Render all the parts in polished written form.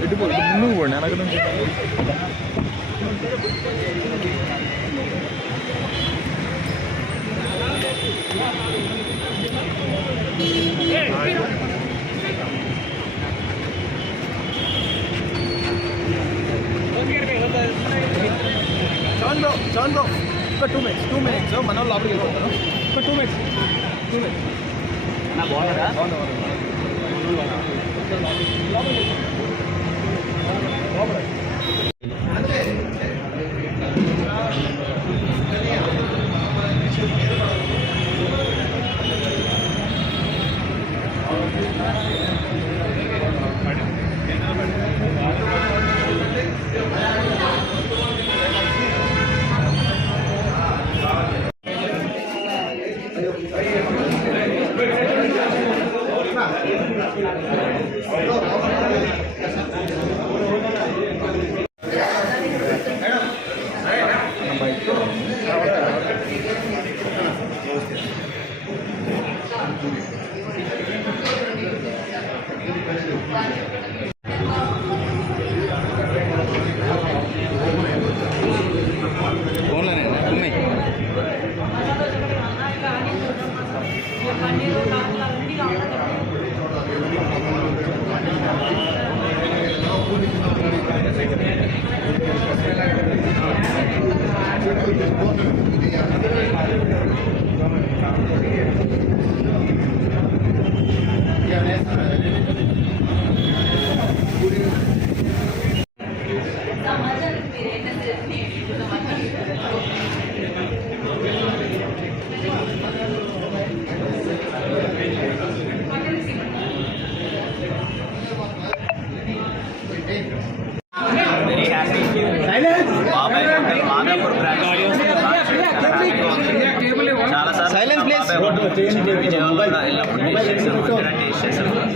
ముందుకు పోండి వెనక నుంచి. చవన్ బ్రో ఒక 2 minutes మన లోపలికి వెళ్ళిపోతాను. ఒక 2 minutes బాగున్నారా?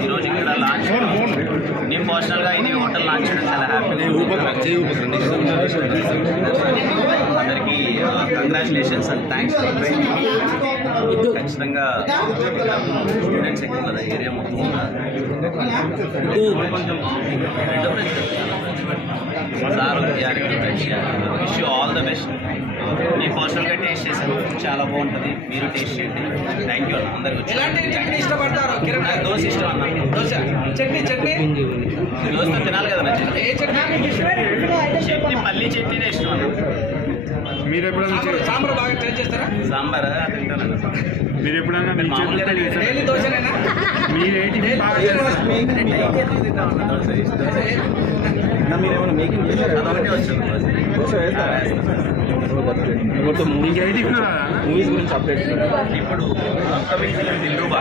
ఈరోజు ఇక్కడ లాంచ్ నేను పర్సనల్గా ఇది హోటల్ లాంచ్ చేయడం చాలా హ్యాపీ. అందరికీ కంగ్రాచులేషన్స్ అండ్ థ్యాంక్స్. ఖచ్చితంగా స్టూడెంట్స్ ఎక్కువ కదా ఏరియా మొత్తం sir wish you all the best. నేను పర్సనల్గా టేస్ట్ చేశాను, చాలా బాగుంటుంది, మీరు టేస్ట్ చేయండి. థ్యాంక్ యూ అన్న. అందరికి వచ్చి ఇష్టపడతారు. దోశ ఇష్టం అన్న. దోశ చట్నీ దోశతో తినాలి కదా. చట్నీ పల్లీ చట్నీనే ఇష్టం అన్న. మీరు ఎప్పుడైనా సాంబార్ బాగా ట్రై చేస్తారా? సాంబార్ తింటాను. మీరు ఎప్పుడైనా దోశనేనా? మీరేమైనా మేకింగ్ చేశారు? అదొకటే వచ్చింది. మూవీస్ గురించి అప్డేట్ ఇప్పుడు అప్కమింగ్ ఫిలిం దిల్రూబా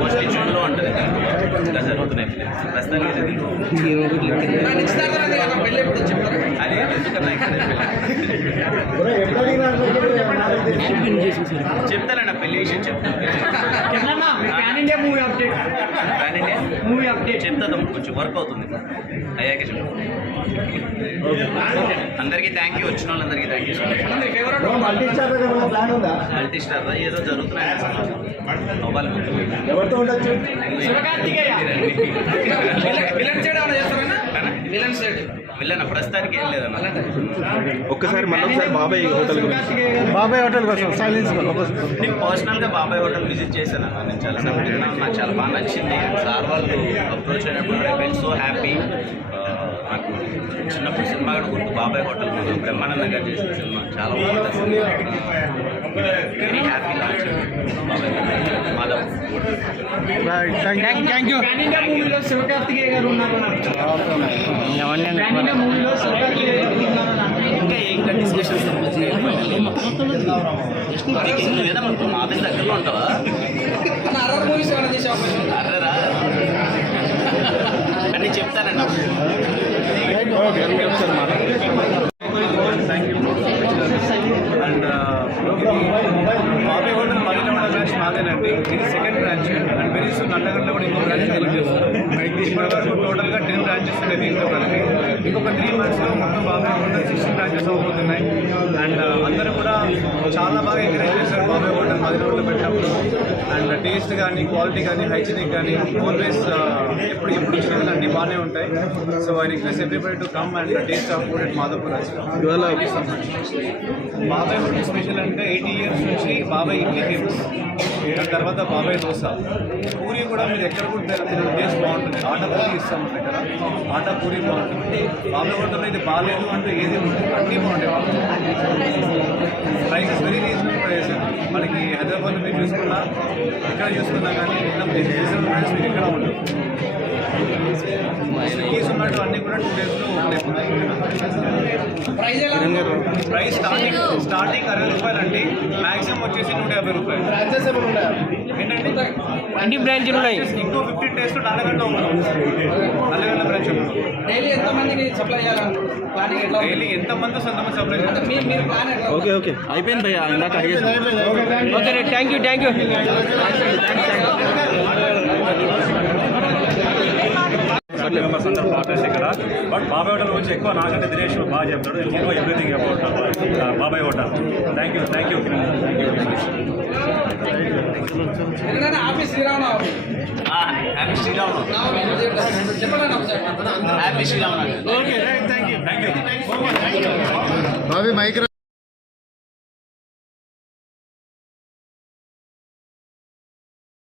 మోస్ట్లీ జూన్లో ఉంటుంది. ఇంకా జరుగుతున్నాయి ఫిలిమ్స్ ప్రస్తుతానికి. అది ఎందుకన్నా చెప్తానన్న పెళ్లి విషయం చెప్తాను. మూవీ అప్డేట్ చెప్తా. కొంచెం వర్క్ అవుతుంది అయ్యాక చెప్తాను. అందరికీ థ్యాంక్ యూ. వచ్చిన వాళ్ళందరికీ thank you so much. Multi star ఏదో జరుగుతున్నాయి అవ్వాలి. వెళ్ళాను ప్రస్తుతానికి ఏం లేదన్న. ఒక్కసారి మళ్ళీ బాబాయ్ హోటల్ కోసం సైలెన్స్. నేను పర్సనల్గా బాబాయ్ హోటల్ విజిట్ చేశాను. నేను చాలా తిన్నాను, నాకు చాలా బాగా నచ్చింది. సార్ వాళ్ళు అప్రోచ్ అయినప్పుడు ఐ ఫెల్ సో హ్యాపీ. నాకు చిన్నప్పుడు సినిమా కూడా గుర్తు. బాబాయ్ హోటల్ బ్రహ్మానంద గారు చేసిన సినిమా చాలా బాగుంటుంది. వెరీ హ్యాపీ లాంచ్ బాబాయ్ మాధవ్. Thank you. మూవీలో శివకార్తికేయ గారు ఉన్నారు. ఇంకా ఇంకా డిస్కషన్స్ లేదా మా ఆఫీస్ దగ్గరలో ఉంటావా? అర్రరా అన్నీ చెప్తానండి. అండ్ బాబాయ్ హోటల్ మగిలవాడ బ్రాంచ్ మాదేనండి. ఇది second branch. And very soon నల్లగడ్డలో కూడా ఇంకో బ్రాంచ్ సెలెక్ట్ చేస్తాం. ఇప్పటివరకు టోటల్గా 10 బ్రాంచెస్ ఉన్నాయి దీంట్లో కలిపి. ఇంకొక 3 monthsలో మొత్తం బాబాయ్ హోటల్ 16 బ్రాంచెస్ అవబోతున్నాయి. అండ్ అందరూ కూడా చాలా బాగా ఎంకరేజ్ చేశారు బాబాయ్ హోటల్ మగిలవాడలో పెట్టినప్పుడు. అండ్ టేస్ట్ కానీ క్వాలిటీ కానీ హైజీనిక్ కానీ ఆల్వేస్ ఎప్పుడు వచ్చినవి అన్నీ బాగానే ఉంటాయి. So I request everybody to come and taste of food at Madhavapur ఇవాళ బాబాయ్ హోటల్ స్పెషల్ అంటే 80 years నుంచి బాబాయ్ ఇడ్లీ ఫేమస్, దాని తర్వాత బాబాయ్ దోశ, పూరి కూడా మీరు ఎక్కడ కూడా తినే టేస్ట్ బాగుంటుంది. ఆటా పూరి ఇస్తాం మన దగ్గర, ఆటా పూరి బాగుంటుంది. బాబాయ్ హోటల్లో ఇది బాగాలేదు అంటే ఏది ఉంటుంది, అన్నీ బాగుంటాయి. Prices very reasonable price. మనకి హైదరాబాద్లో మీరు చూసుకున్నా ఇక్కడ చూసుకున్నా కానీ రీజనబుల్ ప్రైస్ మీకు ఎక్కడ ఉంటుంది. స్విగ్గీస్ ఉన్నట్టు అన్నీ కూడా 2 daysలో ఓపెన్ అయిపోతాయి. ప్రైస్ స్టార్టింగ్ 60 రూపాయలు అండి, మ్యాక్సిమం వచ్చేసి 150 రూపాయలు. ఏంటంటే అన్ని బ్రాంచ్లు ఉన్నాయి. ఇంకో 15 days Nallagadda Nallagadda branch daily ఎంత మందికి సప్లై చేయాలనుకుంటున్నారు? డైలీ ఎంతమంది సొంతమంది సప్లై చేస్తారు. మీరు ప్లాన్ ఎట్లా? ఓకే ఓకే అయిపోయింది భయ్యా ఇందాక okay right, thank you. Members అందరూ పార్ట్నర్స్ ఇక్కడ. బట్ బాబాయ్ హోటల్ గురించి ఎక్కువ నాకంటే దినేష్ బాగా చెప్తాడు. ఎక్కువ everything about Babai hotel. Thank you. ఎక్కడైనా ఆఫీస్ శ్రీరామనవమి. హ్యాపీ శ్రీరామ్, చెప్పండి ఒకసారి. Happy Sriram. Thank you. Bobby mic